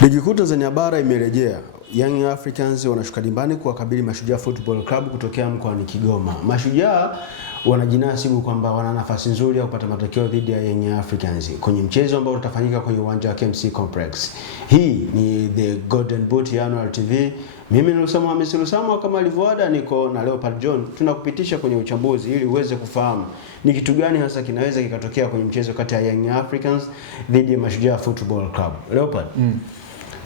Ligi Kuu Tanzania Bara imerejea. Young Africans wanashuka dimbani kuwakabili Mashujaa Football Club kutokea mkoani Kigoma. Mashujaa wanajinasibu kwamba wana nafasi nzuri ya kupata matokeo dhidi ya Young Africans kwenye mchezo ambao utafanyika kwenye uwanja wa KMC Complex. Hii ni The Golden Boot ya Annual TV. Mimi ni Lusamo Hamisi Lusamo, kama alivyoada niko na Leopard John. Tunakupitisha kwenye uchambuzi ili uweze kufahamu ni kitu gani hasa kinaweza kikatokea kwenye mchezo kati ya Young Africans dhidi ya Mashujaa Football Club. Leopard,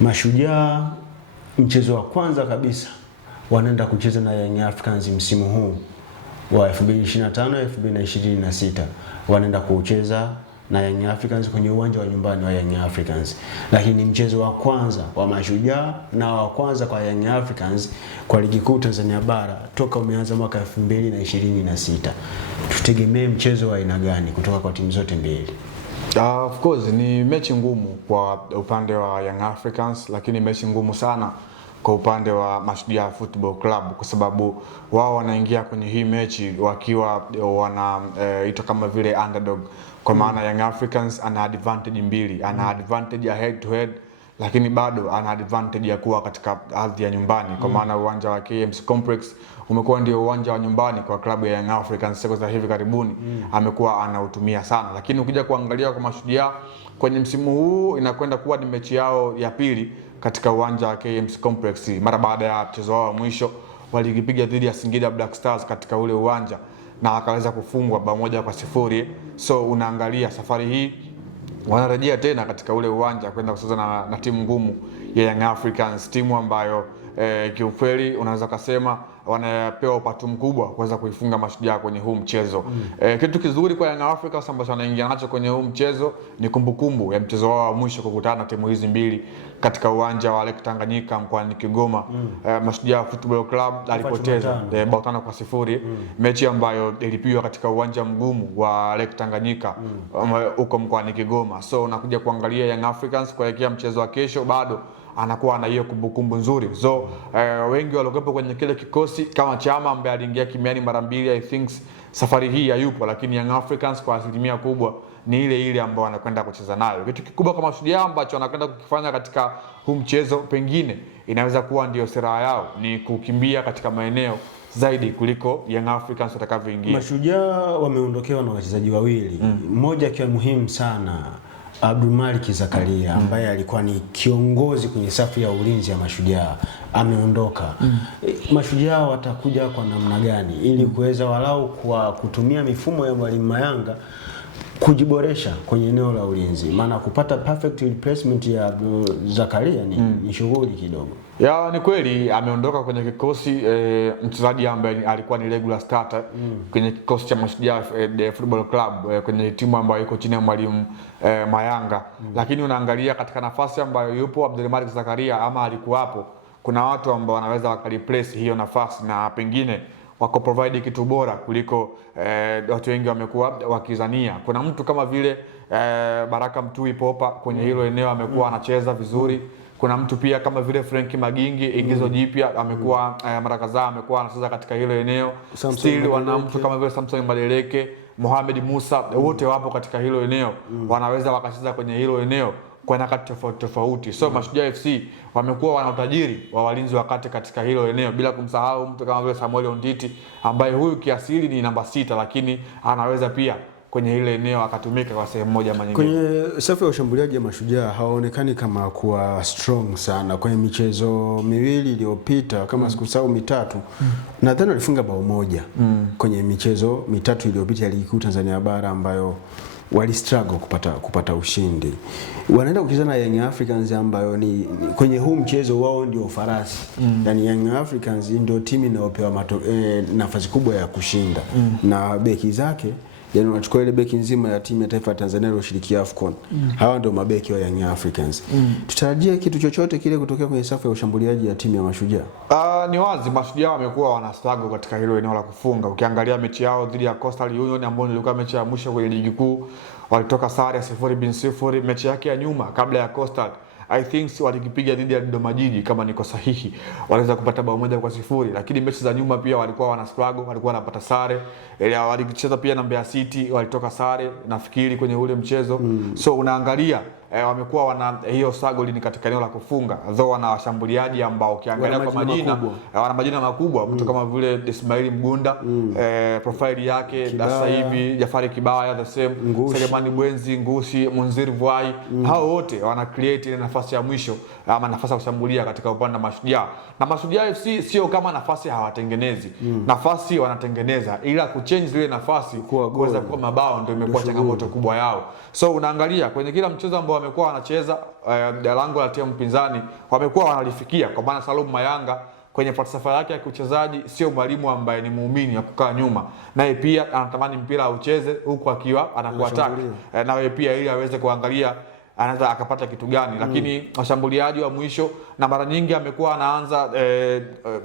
Mashujaa mchezo wa kwanza kabisa wanaenda kucheza na Young Africans msimu huu wa 2025-2026. Wanaenda kucheza na Young Africans kwenye uwanja wa nyumbani wa Young Africans. Lakini mchezo wa kwanza wa Mashujaa na wa kwanza kwa Young Africans kwa Ligi Kuu Tanzania Bara toka umeanza mwaka 2026. Tutegemee mchezo wa aina gani kutoka kwa timu zote mbili? Of course ni mechi ngumu kwa upande wa Young Africans, lakini mechi ngumu sana kwa upande wa Mashujaa Football Club, kwa sababu wao wanaingia kwenye hii mechi wakiwa wanaitwa kama vile underdog, kwa maana Young Africans ana advantage mbili, ana advantage ya head to head, lakini bado ana advantage ya kuwa katika ardhi ya nyumbani, kwa maana uwanja wa KMC Complex umekuwa ndio uwanja wa nyumbani kwa klabu ya Young Africans siku za hivi karibuni. Amekuwa anautumia sana, lakini ukija kuangalia kwa Mashujaa kwenye msimu huu inakwenda kuwa ni mechi yao ya pili katika uwanja wa KMC Complex mara baada ya mchezo wao wa mwisho walikipiga dhidi ya Singida Black Stars katika ule uwanja na wakaweza kufungwa 1-0. So unaangalia safari hii wanarejea tena katika ule uwanja kwenda kucheza na timu ngumu ya Young Africans, timu ambayo kiukweli unaweza kusema wanapewa upatu mkubwa kuweza kuifunga Mashujaa kwenye huu mchezo. Kitu kizuri kwa Young Africans ambacho wanaingia nacho kwenye huu mchezo ni kumbukumbu ya mchezo wao wa mwisho kukutana na timu hizi mbili katika uwanja wa Lake Tanganyika mkoani Kigoma. Mashujaa Football Club alipoteza bao 5-0, mechi ambayo ilipigwa katika uwanja mgumu wa Lake Tanganyika huko mkoani Kigoma. So unakuja kuangalia Young Africans kuelekea mchezo wa kesho bado anakuwa na hiyo kumbukumbu nzuri. So wengi waliokuwepo kwenye kile kikosi kama Chama ambaye aliingia kimiani mara mbili, I think safari hii hayupo, lakini Young Africans kwa asilimia kubwa ni ile ambao wanakwenda kucheza nayo. Kitu kikubwa kwa Mashujaa ambacho wanakwenda kukifanya katika huu mchezo, pengine inaweza kuwa ndio sera yao, ni kukimbia katika maeneo zaidi kuliko Young Africans watakavyoingia. Mashujaa wameondokewa na wachezaji wawili, mmoja akiwa muhimu sana, Abdulmalik Zakaria ambaye alikuwa ni kiongozi kwenye safu ya ulinzi ya Mashujaa, ameondoka. Mashujaa watakuja kwa namna gani ili kuweza walau kwa kutumia mifumo ya Mwalimu Mayanga kujiboresha kwenye eneo la ulinzi? Maana kupata perfect replacement ya Zakaria ni shughuli kidogo. Ya, ni kweli ameondoka kwenye kikosi mchezaji ambaye alikuwa ni regular starter kwenye kikosi cha Mashujaa Football Club kwenye timu ambayo iko chini ya Mwalimu Mayanga. Lakini unaangalia katika nafasi ambayo yupo Abdulmalik Zakaria ama alikuwapo, kuna watu ambao wanaweza wakareplace hiyo nafasi na pengine wako provide kitu bora kuliko watu wengi wamekuwa wakizania. Kuna mtu kama vile Baraka Mtui Popa kwenye hilo eneo amekuwa anacheza vizuri. Kuna mtu pia kama vile Frank Magingi ingizo jipya amekuwa mara kadhaa amekuwa anacheza katika hilo eneo. Still wana mtu kama vile Samson Madeleke, Mohamed Musa, wote wapo katika hilo eneo. Wanaweza wakacheza kwenye hilo eneo kwa nyakati tofauti. So Mashujaa FC wamekuwa wana utajiri wa walinzi wakati katika hilo eneo, bila kumsahau mtu kama vile Samuel Onditi ambaye huyu kiasili ni namba 6, lakini anaweza pia kwenye ile eneo akatumika kwa sehemu moja ama nyingine. Kwenye safu ya ushambuliaji ya Mashujaa hawaonekani kama kuwa strong sana. Kwenye michezo miwili iliyopita kama sikusahau mitatu, nadhani walifunga bao moja kwenye michezo mitatu iliyopita ya Ligi Kuu Tanzania Bara ambayo wali struggle kupata ushindi. Wanaenda kucheza na Young Africans ambayo ni kwenye huu mchezo wao ndio farasi. Yani Young Africans ndio timu inayopewa nafasi kubwa ya kushinda. Na beki zake, yani unachukua ile beki nzima ya timu ya taifa ya Tanzania iliyoshiriki AFCON. Hawa ndio mabeki wa Young Africans. Tutarajia kitu chochote kile kutokea kwenye safu ya ushambuliaji ya timu ya Mashujaa? Ni wazi Mashujaa wamekuwa wana struggle katika hilo eneo la kufunga. Ukiangalia mechi yao dhidi ya Coastal Union ambayo ilikuwa mechi ya mwisho kwenye ligi kuu, walitoka sare ya 0-0. Mechi yake ya nyuma kabla ya Coastal I think walikipiga dhidi ya Dodoma Jiji kama niko sahihi, waliweza kupata bao 1-0, lakini mechi za nyuma pia walikuwa wana struggle, walikuwa wanapata sare. Walicheza pia na Mbeya City, walitoka sare nafikiri kwenye ule mchezo. So unaangalia wamekuwa wana hiyo struggle ni katika eneo la kufunga, though wana washambuliaji ambao ukiangalia kwa majina wana majina makubwa, mtu kama vile Ismail Mgunda, profile yake sasa hivi, Jafari Kibaya the same, Selemani Bwenzi, Ngushi, Munzir Vuai, hao wote wana create ile nafasi ya mwisho ama nafasi ya kushambulia katika upande wa Mashujaa. Na Mashujaa FC sio kama nafasi hawatengenezi, nafasi wanatengeneza, ila kuchange zile nafasi kuweza kuwa mabao ndio imekuwa changamoto kubwa yao. So unaangalia kwenye kila mchezo ambao wamekuwa wanacheza, lango la timu pinzani wamekuwa wanalifikia, kwa maana Salum Mayanga kwenye falsafa yake ya uchezaji sio mwalimu ambaye ni muumini ya kukaa nyuma, naye pia anatamani mpira aucheze huku akiwa anakuattack, nawe pia ili aweze kuangalia anaweza akapata kitu gani. Lakini washambuliaji wa mwisho na mara nyingi amekuwa anaanza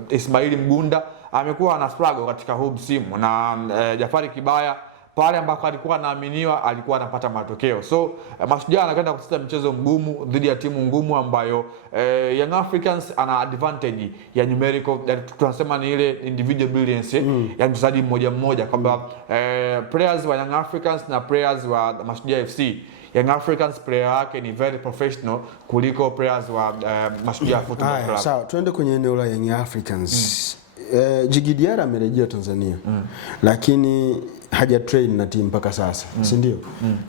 Ismail Mgunda amekuwa ana struggle katika huu msimu, na Jafari Kibaya pale ambako alikuwa anaaminiwa alikuwa anapata matokeo. So Mashujaa anakwenda kucheza mchezo mgumu dhidi ya timu ngumu ambayo Young Africans ana advantage ya numerical, tunasema ni ile individual brilliance ya mchezaji mmoja mmoja, kwamba players wa Young Africans na players wa Mashujaa FC, Young Africans player yake ni very professional kuliko players wa Mashujaa Football Club. Sawa, tuende kwenye eneo la Young Africans. Djigui Diarra amerejea Tanzania, lakini haja train na timu mpaka sasa, si ndio?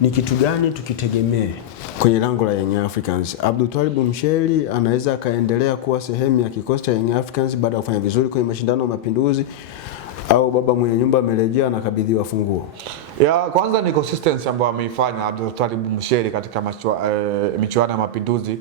Ni kitu gani tukitegemee kwenye lango la Young Africans? Abdultwalib Msheli anaweza akaendelea kuwa sehemu ya kikosi cha Young Africans baada ya kufanya vizuri kwenye mashindano ya Mapinduzi, au baba mwenye nyumba amerejea anakabidhiwa funguo? Ya kwanza ni consistency ambayo ameifanya Abdultwalib Msheli katika michuano ya Mapinduzi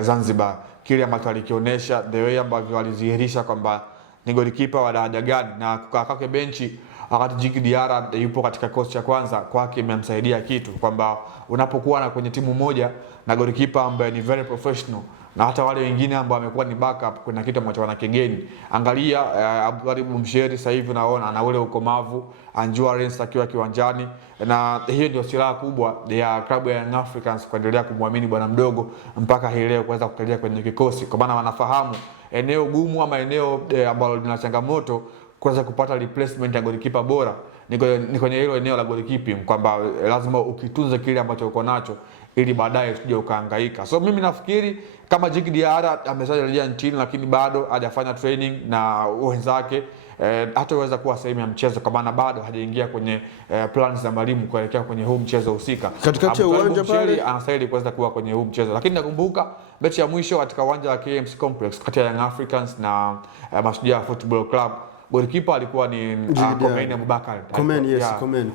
Zanzibar, kile ambacho alikionyesha, the way ambavyo alizihirisha kwamba ni golikipa wa daraja gani, na kukaa kwake benchi wakati Djigui Diarra yupo katika kikosi cha kwanza, kwake imemsaidia kitu, kwamba unapokuwa na kwenye timu moja na golikipa ambaye ni very professional na hata wale wengine ambao wamekuwa ni backup, kuna kitu ambacho wanakigeni. Angalia Abdultwalib Msheli sasa hivi unaona ana ule ukomavu, endurance akiwa kiwanjani, na hiyo ndio silaha kubwa ya klabu ya Young Africans kuendelea kumwamini bwana mdogo mpaka hii leo kuweza kutetea kwenye kikosi, kwa maana wanafahamu eneo gumu ama eneo ambalo lina changamoto kuweza kupata replacement ya golikipa bora ni kwenye hilo eneo la goalkeeping, kwamba lazima ukitunze kile ambacho uko nacho ili baadaye usije ukahangaika. So mimi nafikiri kama Djigui Diarra amesharejea nchini lakini bado hajafanya training na wenzake, hataweza kuwa sehemu ya mchezo kwa maana bado hajaingia kwenye plans za mwalimu kuelekea kwenye huu mchezo husika. Katikati ya uwanja pale anastahili kuweza kuwa kwenye huu mchezo, lakini nakumbuka mechi ya mwisho katika uwanja wa KMC Complex kati ya Young Africans na Mashujaa Football Club, goalkeeper alikuwa ni Komeni Abubakar.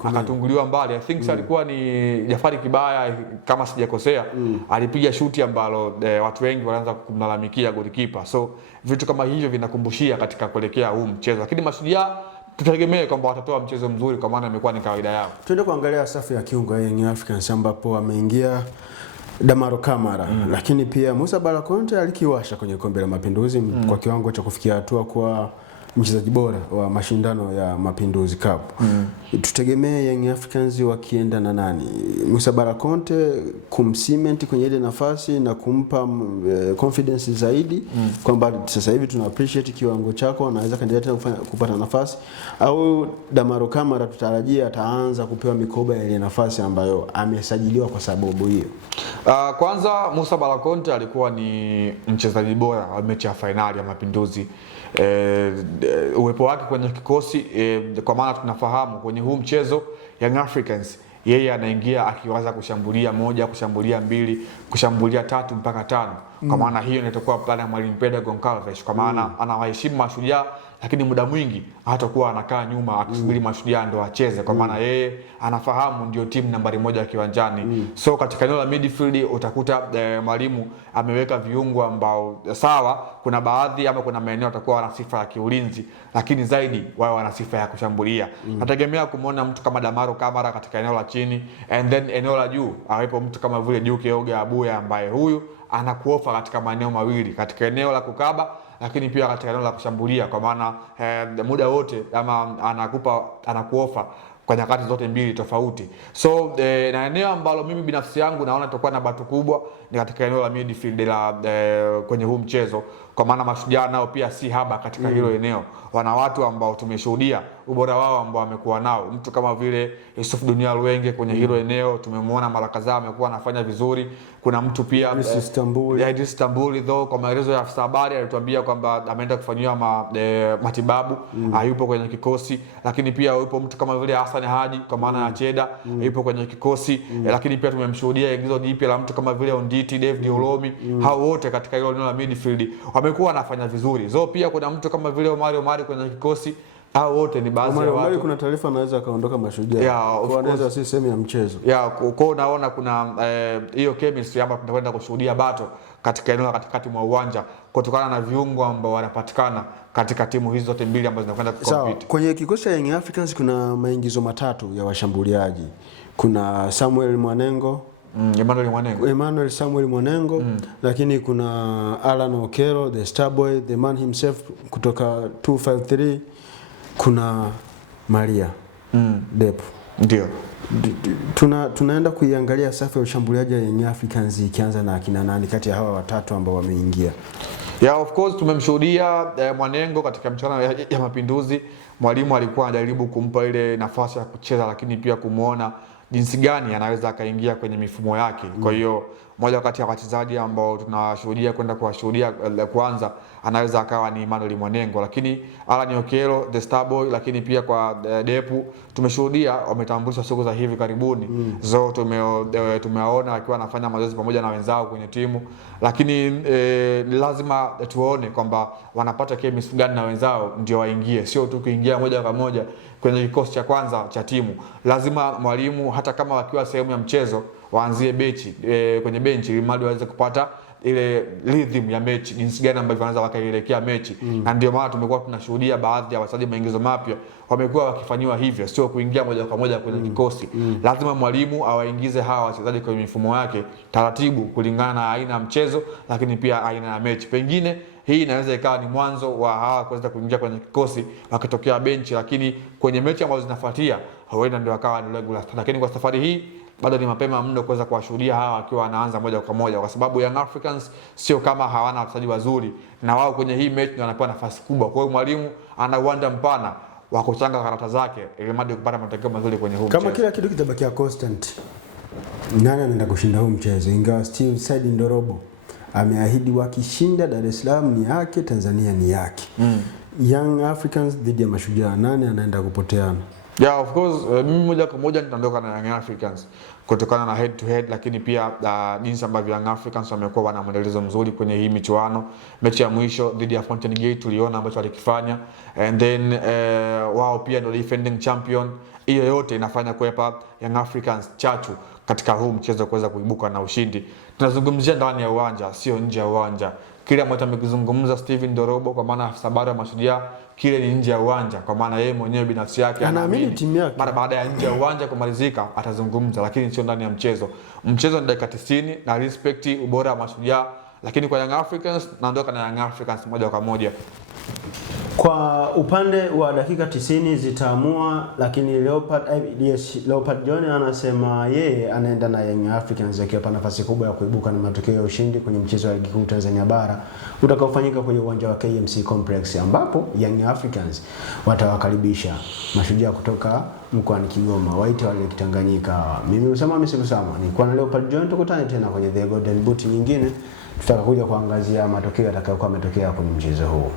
Akatunguliwa mbali. I think alikuwa ni Jafari Kibaya kama sijakosea. Alipiga shuti ambalo watu wengi wanaanza kumlalamikia goalkeeper. So vitu kama hivyo vinakumbushia katika kuelekea huu mchezo. Lakini Mashujaa tutegemee kwamba watatoa mchezo mzuri kwa maana imekuwa ni kawaida yao. Tuende kuangalia safu ya kiungo ya Young Africans ambapo ameingia Damaro Kamara, lakini pia Musa Balakonte alikiwasha kwenye Kombe la Mapinduzi kwa kiwango cha kufikia hatua kwa mchezaji bora wa mashindano ya Mapinduzi Cup. Tutegemee Young Africans wakienda na nani? Musa Balakonte kumcement kwenye ile nafasi na kumpa confidence zaidi kwamba sasa hivi tuna appreciate kiwango chako, anaweza kaendelea tena kupata nafasi, au Damaro Kamara tutarajia ataanza kupewa mikoba ya ile nafasi ambayo amesajiliwa kwa sababu hiyo? Kwanza Musa Balakonte alikuwa ni mchezaji bora wa mechi ya finali ya Mapinduzi. Uwepo wake kwenye kikosi kwa maana tunafahamu kwenye huu mchezo Young Africans yeye anaingia akiwaza kushambulia moja, kushambulia mbili, kushambulia tatu mpaka tano. Kwa maana hiyo inatakuwa plani ya Mwalimu Pedro Goncalves, kwa maana anawaheshimu Mashujaa lakini muda mwingi hatakuwa anakaa nyuma akisubiri Mashujaa ndo acheze, kwa maana yeye anafahamu ndio timu nambari moja kiwanjani. So katika eneo la midfield utakuta mwalimu ameweka viungo ambao sawa, kuna baadhi ama kuna maeneo atakuwa na sifa ya kiulinzi, lakini zaidi wao wana sifa ya kushambulia. Nategemea kumuona mtu kama Damaro Kamara katika eneo la chini, and then eneo la juu awepo mtu kama vile Duke Oga Abuya ambaye huyu anakuofa katika maeneo mawili, katika eneo la kukaba lakini pia katika eneo la kushambulia, kwa maana muda wote ama anakuofa kwa nyakati zote mbili tofauti. So na eneo ambalo mimi binafsi yangu naona tutakuwa na batu kubwa ni katika eneo la midfield la kwenye huu mchezo, kwa maana Mashujaa nao pia si haba katika hilo eneo. Wana watu ambao tumeshuhudia ubora wao ambao wamekuwa nao. Mtu kama vile Yusuf Dunia Luenge kwenye hilo eneo tumemwona mara kadhaa amekuwa anafanya vizuri. Kuna mtu pia Idris Istanbul though, kwa maelezo ya afisa habari alituambia kwamba ameenda kufanyiwa matibabu, yupo kwenye kikosi. Lakini pia yupo mtu kama vile Hassan Haji kwa maana ya Cheda, yupo kwenye kikosi. Lakini pia tumemshuhudia igizo jipya la mtu kama vile Onditi, David Olomi. Hao wote katika hilo eneo la midfield wamekuwa wanafanya vizuri. Pia kuna mtu kama vile Omari kwenye kikosi. Hao wote ni baadhi ya watu. Kuna taarifa anaweza kaondoka Mashujaa. Kwa anaweza si sehemu ya mchezo. Kwa unaona kuna hiyo chemistry hapa tunakwenda kushuhudia bato katika eneo la katikati mwa uwanja kutokana na viungo ambao wanapatikana katika timu hizo zote mbili ambazo zinakwenda kucompete. Kwenye kikosi cha Young Africans kuna maingizo matatu ya washambuliaji. Kuna Samuel Mwanengo, Emmanuel Samuel Mwanengo, lakini kuna Alan Okero, the Starboy, the man himself kutoka 253, kuna Maria Depo. Ndio. Tunaenda kuiangalia safu ya ushambuliaji ya Young Africans ikianza na akina nani kati ya hawa watatu ambao wameingia. Of course tumemshuhudia Mwanengo katika mchuano ya Mapinduzi. Mwalimu alikuwa anajaribu kumpa ile nafasi ya kucheza, lakini pia kumuona jinsi gani anaweza akaingia kwenye mifumo yake. Kwa hiyo moja kati ya wachezaji ambao tunashuhudia kwenda kuwashuhudia kwanza anaweza akawa ni Emmanuel Mwanengo, lakini Alan Okelo, the Starboy, lakini pia kwa Depu tumeshuhudia wametambulisha siku za hivi karibuni. Tumewaona akiwa anafanya mazoezi pamoja na wenzao kwenye timu, lakini lazima tuone kwamba wanapata chemistry gani na wenzao ndio waingie, sio tu kuingia moja kwa moja kwenye kikosi cha kwanza cha timu. Lazima mwalimu hata kama wakiwa sehemu ya mchezo waanzie kwenye benchi ili mali waweze kupata ile rhythm ya mechi, jinsi gani ambavyo wanaweza wakaelekea mechi. Na ndio maana tumekuwa tunashuhudia baadhi ya wachezaji maingizo mapya wamekuwa wakifanywa hivyo, sio kuingia moja kwa moja kwenye kikosi. Lazima mwalimu awaingize hawa wachezaji kwenye mifumo yake taratibu kulingana na aina ya mchezo, lakini pia aina ya mechi. Pengine hii inaweza ikawa ni mwanzo wa hawa kuweza kuingia kwenye kikosi wakitokea benchi, lakini kwenye mechi ambazo zinafuatia huenda ndio wakawa ni regular. Lakini kwa safari hii bado ni mapema mno kuweza kuwashuhudia hawa wakiwa wanaanza moja kwa moja, kwa sababu Young Africans sio kama hawana wachezaji wazuri, na wao kwenye hii mechi ndio wanapewa nafasi kubwa. Kwa hiyo mwalimu ana uwanja mpana wa kuchanga karata zake ili mradi kupata matokeo mazuri kwenye huu mchezo. Kama kila kitu kitabakia constant, nani anaenda kushinda huu mchezo? Ingawa Steve Said Ndorobo ameahidi wakishinda Dar es Salaam ni yake, Tanzania ni yake. Young Africans dhidi ya Mashujaa, nani anaenda kupoteana? Of course mimi moja kwa moja nitaondoka na Young Africans kutokana na head to head, lakini pia jinsi ambavyo Young Africans wamekuwa wana mwendelezo mzuri kwenye hii michuano. Mechi ya mwisho dhidi ya Fountain Gate tuliona ambacho walikifanya, and then wao pia ndio defending champion. Hiyo yote inafanya kuepa Young Africans chachu katika huu mchezo kuweza kuibuka na ushindi. Tunazungumzia ndani ya uwanja, sio nje ya uwanja. Kile ambacho amekizungumza Steven Ndorobo kwa maana afisa habari wa Mashujaa, kile ni nje ya uwanja, kwa maana yeye mwenyewe binafsi yake anaamini timu yake. Mara baada ya nje ya uwanja kumalizika atazungumza, lakini sio ndani ya mchezo. Mchezo ni dakika 90 na respect ubora wa Mashujaa, lakini kwa Young Africans naondoka na Young Africans moja kwa moja. Kwa upande wa dakika 90 zitaamua, lakini Leopard John anasema yeye anaenda na Young Africans akiwapa nafasi kubwa ya kuibuka na matokeo ya ushindi kwenye mchezo wa ligi kuu Tanzania bara utakaofanyika kwenye uwanja wa KMC Complex, ambapo Young Africans watawakaribisha Mashujaa kutoka mkoani Kigoma, waite wale Kitanganyika. Mimi Usama ni kwa Leopard John, tukutane tena kwenye The Golden Boot nyingine tutakakuja kuangazia matokeo yatakayokuwa yametokea kwenye mchezo huu.